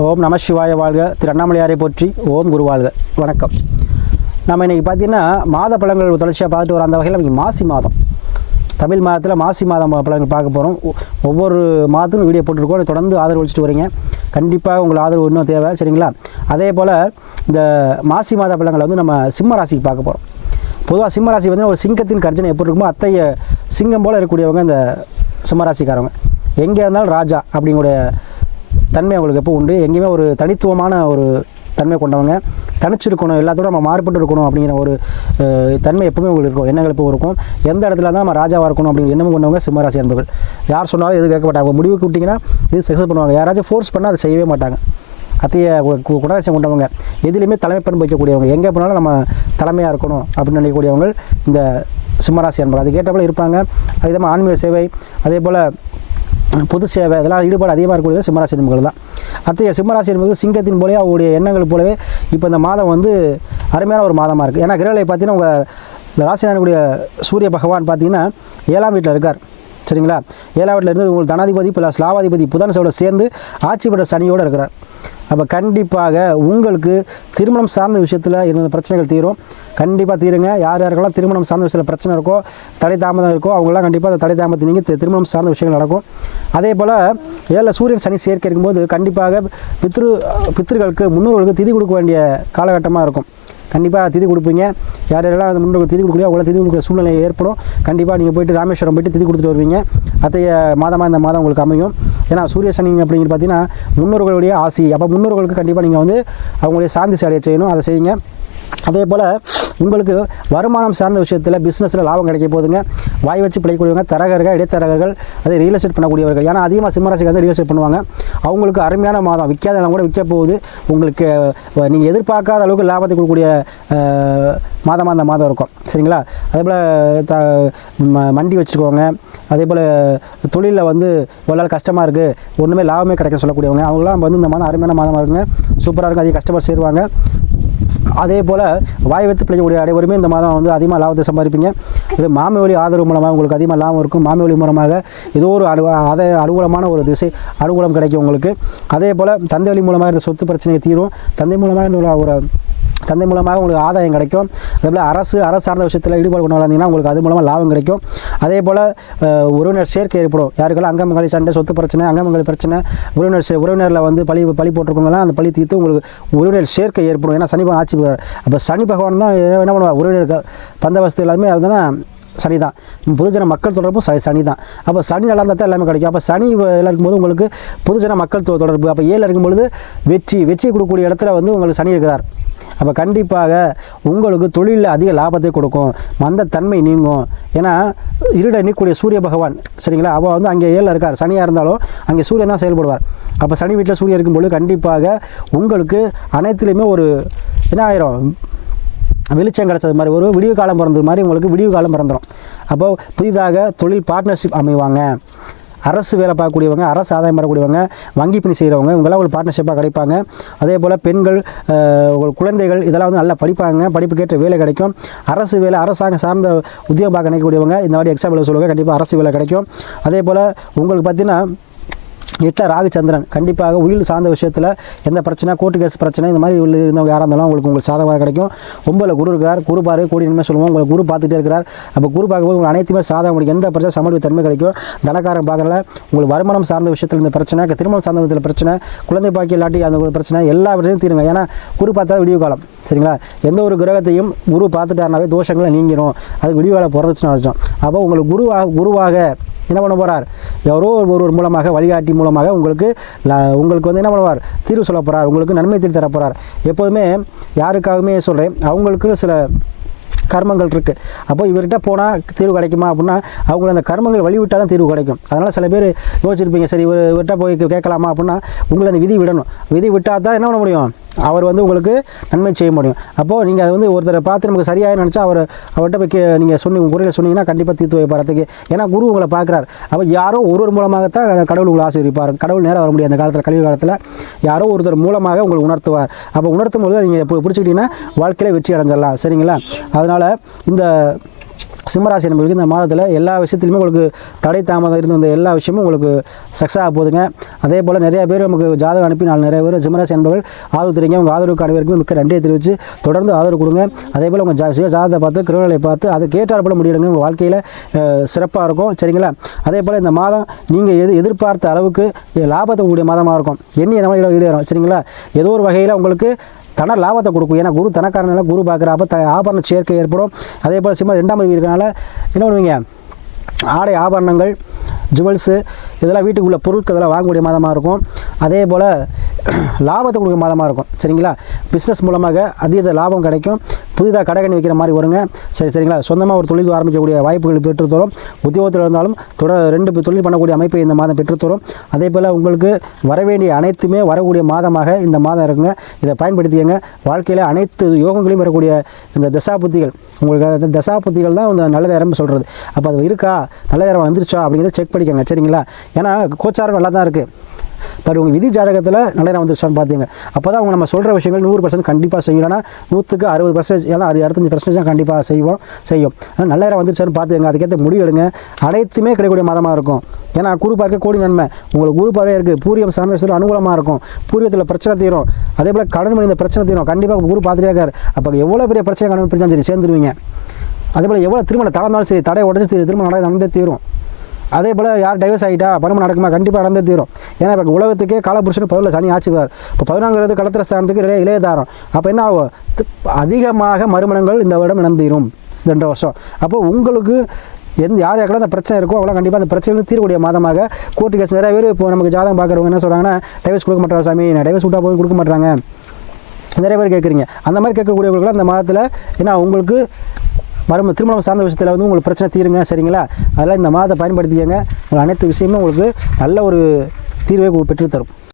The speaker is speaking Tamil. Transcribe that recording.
ஓம் நம சிவாய வாழ்க. திரு அண்ணாமலையாரை போற்றி. ஓம் குரு வாழ்க. வணக்கம். நம்ம இன்றைக்கி பார்த்திங்கன்னா மாத பழங்கள் தொடர்ச்சியாக பார்த்துட்டு வர அந்த வகையில் இன்றைக்கி மாசி மாதம், தமிழ் மாதத்தில் மாசி மாதம் பழங்கள் பார்க்க போகிறோம். ஒவ்வொரு மாதத்தும் வீடியோ போட்டுருக்கோம். தொடர்ந்து ஆதரவு அளிச்சுட்டு வரீங்க. கண்டிப்பாக உங்கள் ஆதரவு இன்னும் தேவை, சரிங்களா? அதே போல் இந்த மாசி மாத பழங்களை வந்து நம்ம சிம்ம ராசிக்கு பார்க்க போகிறோம். பொதுவாக சிம்ம ராசி வந்து ஒரு சிங்கத்தின் கர்ஜனை எப்படி இருக்குமோ அத்தைய சிங்கம் போல் இருக்கக்கூடியவங்க இந்த சிம்மராசிக்காரவங்க. எங்கே இருந்தாலும் ராஜா அப்படிங்குடைய தன்மை அவங்களுக்கு எப்போ உண்டு. எங்கேயுமே ஒரு தனித்துவமான ஒரு தன்மை கொண்டவங்க. தனிச்சிருக்கணும், எல்லாத்தோட நம்ம மாறுபட்டு இருக்கணும் அப்படிங்கிற ஒரு தன்மை எப்பவுமே உங்களுக்கு இருக்கும். எண்ணங்கள் எப்போ இருக்கும். எந்த இடத்துல தான் நம்ம ராஜாவாக இருக்கணும் அப்படிங்கிற எண்ணம் கொண்டவங்க சிம்மராசி என்பவர்கள். யார் சொன்னாலும் எது கேட்க மாட்டாங்க. முடிவுக்கு விட்டிங்கன்னா இது சக்ஸஸ் பண்ணுவாங்க. யாராச்சும் ஃபோர்ஸ் பண்ணால் அதை செய்யவே மாட்டாங்க. அத்தைய குணாதிசயம் கொண்டவங்க, எதுலேயுமே தலைமை பண்பு வைக்கக்கூடியவங்க. எங்கே போனாலும் நம்ம தலைமையாக இருக்கணும் அப்படின்னு நினைக்கக்கூடியவங்க இந்த சிம்மராசி என்பவர். அது கேட்டபோல் இருப்பாங்க. அதே மாதிரி ஆன்மீக சேவை, அதே போல் பொது சேவை, இதெல்லாம் ஈடுபாடு அதிகமாக இருக்கக்கூடிய சிம்மராசி என்பர்கள் தான். அத்தைய சிம்மராசி என்பது சிங்கத்தின் போலவே அவருடைய எண்ணங்கள் போலவே இப்போ இந்த மாதம் வந்து அருமையான ஒரு மாதமாக இருக்குது. ஏன்னா கிரகங்களை பார்த்தீங்கன்னா உங்கள் ராசினானுடைய சூரிய பகவான் பார்த்தீங்கன்னா 7ஆம் வீட்டில் இருக்கார், சரிங்களா? 7ஆம் வீட்டில் இருந்து உங்களுக்கு தனாதிபதி ப்ளஸ் லாபாதிபதி புதனோட சேர்ந்து ஆட்சி பெற்ற சனியோடு இருக்கிறார். அப்போ கண்டிப்பாக உங்களுக்கு திருமணம் சார்ந்த விஷயத்தில் இருந்த பிரச்சனைகள் தீரும். கண்டிப்பாக தீருங்க. யார் யாருக்கெல்லாம் திருமணம் சார்ந்த விஷயத்தில் பிரச்சனை இருக்கோ, தடை தாமதம் இருக்கோ, அவங்களாம் கண்டிப்பாக அந்த தடை தாமதத்தை நீங்கள் திருமணம் சார்ந்த விஷயங்கள் நடக்கும். அதே போல் 7 சூரியன் சனி சேர்க்கை இருக்கும்போது கண்டிப்பாக பித்ருக்களுக்கு முன்னோர்களுக்கு திதி கொடுக்க வேண்டிய காலகட்டமாக இருக்கும். கண்டிப்பாக திதி கொடுப்பீங்க. யார் யாரெல்லாம் அந்த முன்னோர்கள் திதி கொடுக்கலையோ அவங்கள திதி கொடுக்குற சூழ்நிலை ஏற்படும். கண்டிப்பாக நீங்கள் போய்ட்டு ராமேஸ்வரம் போய்ட்டு திதி கொடுத்துட்டு வருவீங்க. அத்தைய மாதமாக இந்த மாதம் உங்களுக்கு அமையும். ஏன்னா சூரிய சனி அப்படிங்கிறது பார்த்தீங்கன்னா முன்னோர்களுடைய ஆசி. அப்போ முன்னோர்களுக்கு கண்டிப்பாக நீங்கள் வந்து அவங்களுடைய சாந்தி சேவையை செய்யணும். அதை செய்யுங்க. அதே போல் உங்களுக்கு வருமானம் சார்ந்த விஷயத்தில் பிஸ்னஸில் லாபம் கிடைக்க போதுங்க. வாய் வச்சு பிழைக்கக்கூடியவங்க தரகர்கள், இடைத்தரகர்கள், அதே ரியல் எஸ்டேட் பண்ணக்கூடியவர்கள். ஏன்னா அதிகமாக சிம்மராசிக்கு வந்து ரியல் எஸ்டேட் பண்ணுவாங்க. அவங்களுக்கு அருமையான மாதம். விற்காத இடம் கூட விற்க போகுது. உங்களுக்கு நீங்கள் எதிர்பார்க்காத அளவுக்கு லாபத்தை கொடுக்கக்கூடிய மாதமாக அந்த மாதம் இருக்கும், சரிங்களா? அதே போல் மண்டி வச்சுருக்கோங்க. அதே போல் தொழிலில் வந்து ஒரு நாள் கஷ்டமாக இருக்குது, ஒன்றுமே லாபமே கிடைக்க சொல்லக்கூடியவங்க, அவங்களாம் வந்து இந்த மாதம் அருமையான மாதமாக இருக்குங்க. சூப்பராக இருக்கும். அதிக கஸ்டமர் சேருவாங்க. அதே போல் வாய் வைத்து பிழைக்கக்கூடிய அனைவருமே இந்த மாதம் வந்து அதிகமாக லாபத்தை சம்பாதிப்பீங்க. இது மாமி வழி ஆதரவு மூலமாக உங்களுக்கு அதிகமாக லாபம் இருக்கும். மாமி வழி மூலமாக ஏதோ ஒரு அனுகூலமான ஒரு திசை அனுகூலம் கிடைக்கும் உங்களுக்கு. அதே போல் தந்தை வழி மூலமாக இந்த சொத்து பிரச்சனையை தீரும். தந்தை மூலமாக உங்களுக்கு ஆதாயம் கிடைக்கும். அதே போல் அரசு சார்ந்த விஷயத்தில் ஈடுபாடு கொண்டு வந்தீங்கன்னா உங்களுக்கு அது மூலமாக லாபம் கிடைக்கும். அதே போல் உறவினர் சேர்க்கை ஏற்படும். யாருக்கெல்லாம் அங்கமங்கலி சண்டை, சொத்து பிரச்சனை, அங்கமங்கலி பிரச்சனை, உறவினரில் வந்து பழி போட்டிருக்கவங்களாம் அந்த பழி தீர்த்து உங்களுக்கு உறவினர் சேர்க்கை ஏற்படும். ஏன்னா சனி பகவான் ஆட்சி பெறுவார். அப்போ சனி பகவான் தான் என்ன பண்ணுவார்? உறவினர் பந்தவஸ்து எல்லாருமே அதுதானே சனி தான். பொதுஜன மக்கள் தொடர்பும் சனி தான். அப்போ சனி நல்லா இருந்தால் தான் எல்லாமே கிடைக்கும். அப்போ சனி எல்லாம் இருக்கும்போது உங்களுக்கு பொதுஜன மக்கள் தொடர்பு. அப்போ 7 இருக்கும்பொழுது வெற்றி கொடுக்கக்கூடிய இடத்துல வந்து உங்களுக்கு சனி இருக்கிறார். அப்போ கண்டிப்பாக உங்களுக்கு தொழிலில் அதிக லாபத்தை கொடுக்கும். மந்த தன்மை நீங்கும். ஏன்னா இருட நீக்கக்கூடிய சூரிய பகவான், சரிங்களா? அவள் வந்து அங்கே 7 இருக்கார். சனியாக இருந்தாலும் அங்கே சூரியன் தான் செயல்படுவார். அப்போ சனி வீட்டில் சூரியன் இருக்கும்பொழுது கண்டிப்பாக உங்களுக்கு அனைத்துலேயுமே ஒரு என்ன ஆயிரும், வெளிச்சம் கிடச்சது மாதிரி, ஒரு விடிவு காலம் பிறந்தது மாதிரி உங்களுக்கு விடிவு காலம் பிறந்துடும். அப்போது புதிதாக தொழில் பார்ட்னர்ஷிப் அமைவாங்க. அரசு வேலை பார்க்கக்கூடியவங்க, அரசு ஆதாயம் பெறக்கூடியவங்க, வங்கி பணி செய்கிறவங்க, இவங்கெல்லாம் ஒரு பார்ட்னர்ஷிப்பாக கிடைப்பாங்க. அதே போல் பெண்கள், குழந்தைகள் இதெல்லாம் வந்து நல்லா படிப்பாங்க. படிப்புக்கேற்ற வேலை கிடைக்கும். அரசு வேலை, அரசாங்கம் சார்ந்த உத்தியோகம் பார்க்க நினைக்கக்கூடியவங்க இந்த மாதிரி எக்ஸாம் எழுத சொல்லுவாங்க. கண்டிப்பாக அரசு வேலை கிடைக்கும். அதே போல் உங்களுக்கு பார்த்தீங்கன்னா 8 ராகு சந்திரன். கண்டிப்பாக உயிர் சார்ந்த விஷயத்தில் எந்த பிரச்சனை, கோர்ட்டு கேஸ் பிரச்சனை இந்த மாதிரி இருந்தவங்க யாராக இருந்தாலும் உங்களுக்கு சாதகமாக கிடைக்கும். 9 குரு இருக்கார். குரு பாரு கோடி நன்மை சொல்லுவோம். உங்களுக்கு குரு பார்த்துட்டே இருக்கிறார். அப்போ குரு பார்க்கும்போது உங்களுக்கு அனைத்துமே சாதகம். உங்களுக்கு எந்த பிரச்சனை சமர்வு தன்மை கிடைக்கும். தனக்காரன் பார்க்கல. உங்களுக்கு வருமானம் சார்ந்த விஷயத்தில் இந்த பிரச்சனை, திருமணம் சார்ந்த விஷயத்தில் பிரச்சனை, குழந்தை பாக்கி இல்லாட்டி அந்த ஒரு பிரச்சனை, எல்லா பிரச்சனையும் தீருங்க. ஏன்னா குரு பார்த்தா விடிவு காலம், சரிங்களா? எந்த ஒரு கிரகத்தையும் குரு பார்த்துட்டாருனாவே தோஷங்களை நீங்கிடும். அது விடிவு காலம் பிறந்துச்சுன்னு அர்த்தம். அப்போ உங்களுக்கு குருவாக என்ன பண்ண போகிறார்? யாரோ ஒருவர் மூலமாக, வழிகாட்டி மூலமாக உங்களுக்கு வந்து என்ன பண்ணுவார்? தீர்வு சொல்ல போகிறார். உங்களுக்கு நன்மை தீர்வு தர போகிறார். எப்போதுமே யாருக்காகவுமே சொல்கிறேன், அவங்களுக்கு சில கர்மங்கள் இருக்குது. அப்போ இவர்கிட்ட போனால் தீர்வு கிடைக்குமா அப்படின்னா அவங்கள அந்த கர்மங்கள் வழிவிட்டால் தான் தீர்வு கிடைக்கும். அதனால் சில பேர் யோசிச்சிருப்பீங்க, சரி இவர்கிட்ட போய் கேட்கலாமா அப்படின்னா உங்களை அந்த விதி விடணும். விதி விட்டால் தான் என்ன பண்ண முடியும்? அவர் வந்து உங்களுக்கு நன்மை செய்ய முடியும். அப்போது நீங்கள் அதை வந்து ஒருத்தரை பார்த்து நமக்கு சரியாக நினச்சா அவர்கிட்ட போய் நீங்கள் உங்கள் குறையில் சொன்னீங்கன்னா கண்டிப்பாக தீர்த்து வைப்பாரத்துக்கு. ஏன்னா குரு உங்களை பார்க்குறார். அப்போ யாரோ ஒருவர் மூலமாகத்தான் கடவுள் உங்களை ஆசீர்வதிப்பார். கடவுள் நேரம் வர முடியாது அந்த காலத்தில், கல்வி காலத்தில் யாரோ ஒருத்தர் மூலமாக உங்களுக்கு உணர்த்துவார். அப்போ உணர்த்தும் போது நீங்கள் பிடிச்சிக்கிட்டீங்கன்னா வாழ்க்கையில வெற்றி அடைஞ்சிடலாம், சரிங்களா? அதனால் இந்த சிம்மராசி என்பவர்களுக்கு இந்த மாதத்தில் எல்லா விஷயத்துலையுமே உங்களுக்கு தடை தாமதம் இருந்து வந்த எல்லா விஷயமும் உங்களுக்கு சக்ஸஸ் ஆக போகுதுங்க. அதே போல் நிறைய பேர் நமக்கு ஜாதகம் அனுப்பி நிறைய பேர் சிம்மராசி என்பவர்கள் ஆதரவு தெரியுங்க. உங்கள் ஆதரவுக்கு அனைவருக்கும் மிக்க நன்றியை தெரிவித்து தொடர்ந்து ஆதரவு கொடுங்க. அதே போல் உங்கள் சுய ஜாதகத்தை பார்த்து கிரகங்களை பார்த்து அதுக்கு ஏற்றாறு போல முடியணுங்க. உங்கள் வாழ்க்கையில் சிறப்பாக இருக்கும். சரிங்களா? அதே போல் இந்த மாதம் நீங்கள் எதிர்பார்த்த அளவுக்கு லாபத்தை கூடிய மாதமாக இருக்கும். எண்ணி நம்ம ஈடேறும். சரிங்களா? ஏதோ ஒரு வகையில் உங்களுக்கு தன லாபத்தை கொடுக்கும். ஏன்னா குரு தனக்காரனால குரு பார்க்குறப்ப ஆபரண சேர்க்கை ஏற்படும். அதே போல் சிம்ம 2ஆம் வீடு இருக்கனால என்ன பண்ணுவீங்க, ஆடை ஆபரணங்கள் ஜுவல்ஸு இதெல்லாம் வீட்டுக்குள்ள பொருட்கள் இதெல்லாம் வாங்கக்கூடிய மாதமாக இருக்கும். அதே போல் லாபத்தை கொடுக்குற மாதமாக இருக்கும். சரிங்களா? பிஸ்னஸ் மூலமாக அதீத லாபம் கிடைக்கும். புதிதாக கடை வைக்கிற மாதிரி வருங்க. சரிங்களா? சொந்தமாக ஒரு தொழில் ஆரம்பிக்கக்கூடிய வாய்ப்புகள் பெற்றுத்தரும். உத்தியோகத்தில் இருந்தாலும் 2 தொழில் பண்ணக்கூடிய அமைப்பை இந்த மாதம் பெற்றுத்தரும். அதே போல் உங்களுக்கு வரவேண்டிய அனைத்துமே வரக்கூடிய மாதமாக இந்த மாதம் இருக்குங்க. இதை பயன்படுத்திக்கங்க. வாழ்க்கையில் அனைத்து யோகங்களையும் வரக்கூடிய இந்த தசாபுத்திகள் உங்களுக்கு அந்த தசாபுத்திகள் தான் இந்த நல்ல நேரம் சொல்கிறது. அப்போ அது இருக்கா, நல்ல நேரம் வந்துருச்சா அப்படிங்கிறத செக் பண்ணிக்கோங்க. சரிங்களா? ஏன்னா கோச்சாரம் நல்லா தான் இருக்குது. பட் உங்கள் விதி ஜாதகத்தில் நல்ல நேரம் வந்துருச்சான்னு பார்த்தீங்க. அப்போ தான் அவங்க நம்ம சொல்கிற விஷயங்கள் 100% கண்டிப்பாக செய்யலைன்னா 100க்கு 60%, ஏன்னா அது 65% கண்டிப்பாக செய்யும். ஆனால் நல்ல நேரம் வந்துருச்சான்னு பார்த்துங்க. அதுக்கேற்ற முடிவு எடுங்க. அனைத்துமே கிடைக்கக்கூடிய மாதமாக இருக்கும். ஏன்னா குரு பார்க்க கோடி நன்மை. உங்களுக்கு குரு பார்வையாக இருக்குது. பூரியம் சார்ந்த விஷயத்தில் அனுகூலமாக இருக்கும். பூரியத்தில் பிரச்சனை தீரும். அதே போல் கடன் மணி இந்த பிரச்சனை தீரும். கண்டிப்பாக குரு பார்த்துட்டே இருக்கார். அப்போ எவ்வளோ பெரிய பிரச்சனை கடன் பிடிச்சாலும் சரி சேர்ந்துருவீங்க. அதே போல் எவ்வளோ திருமணம் தடந்தாலும் சரி தடையை உடச்சி திருமணம் நடந்தே தீரும். அதே போல் யார் டைவர்ஸ் ஆகிட்டா பணம் நடக்குமா, கண்டிப்பாக நடந்தே தீரும். ஏன்னா இப்போ உலகத்துக்கே காலபுருஷன் 10 சனி ஆட்சிவார். இப்போ 11ங்கிறது களத்திர ஸ்தானத்துக்கு இளையதாரம். அப்போ என்ன ஆகும், அதிகமாக மறுமணங்கள் இந்த வருடம் நடந்தீரும் 2 வருஷம். அப்போ உங்களுக்கு யார் யாருக்கெல்லாம் அந்த பிரச்சனை இருக்கோ அவங்களாம் கண்டிப்பாக அந்த பிரச்சனை தீர்க்கூடிய மாதமாக கோர்ட்டு கேஸ் நிறைய பேர் இப்போ நமக்கு ஜாதகம் பார்க்குறவங்க என்ன சொல்கிறாங்கன்னா, டைவர்ஸ் கொடுக்க மாட்டாங்க சாமி, டைவர்ஸ் விட்டா போய் கொடுக்க மாட்டாங்க நிறைய பேர் கேட்குறீங்க. அந்த மாதிரி கேட்கக்கூடியவர்களுக்கு அந்த மாதத்தில் ஏன்னா உங்களுக்கு திருமணம் சார்ந்த விஷயத்தில் உங்களுக்கு பிரச்சனை தீருங்க. சரிங்களா? அதெல்லாம் இந்த மாதத்தை பயன்படுத்திக்கங்க. அனைத்து விஷயமும் உங்களுக்கு நல்ல ஒரு தீர்வை பெற்றுத்தரும்.